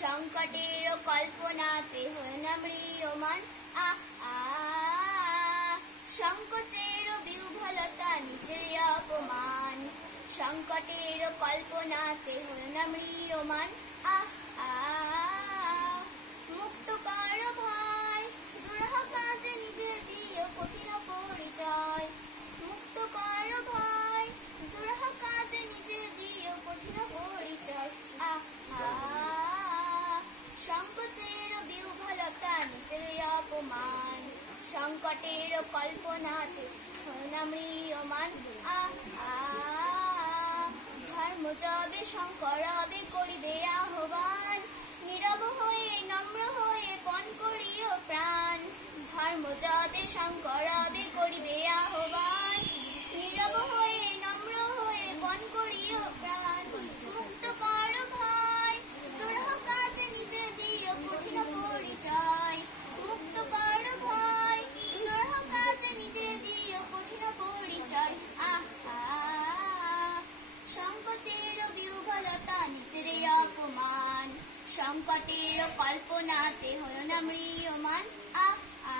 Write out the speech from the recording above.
সংকটের কল্পনাতে হয় না ম্রিয়মান আ আ সংকোচের বিহ্বলতা নিজের অপমান সংকটের কল্পনাতে হয় না ম্রিয়মান আ আ মুক্ত কর ভয় দুরূহ কাজে নিজে দিও কঠিন পরিচয় মুক্ত কর ভয় দুরূহ কাজে নিজে দিও কঠিন পরিচয় আ আ সংকোচের বিহ্বলতা নিজের অপমান সংকটের কল্পনাতে হয় না ম্রিয়মান আ আ ধর্ম যবে শঙ্কর হবে করিবে আহ্বান নীরব হয়ে নম্র হয়ে পণ করিও প্রাণ ধর্ম যবে শঙ্কর হবে করিবে আহ্বান নীরব হয়ে নম্র হয়ে পণ করিও প্রাণ মুক্ত কর ভয় দুরূহ কাজে নিজে দিও কঠিন পরিচয় মুক্ত কর ভয় দুরূহ কাজে নিজে দিও কঠিন পরিচয় আ আ সংকোচের বিহ্বলতা নিজের অপমান সংকটের কল্পনাতে হয় না ম্রিয়মান আ আ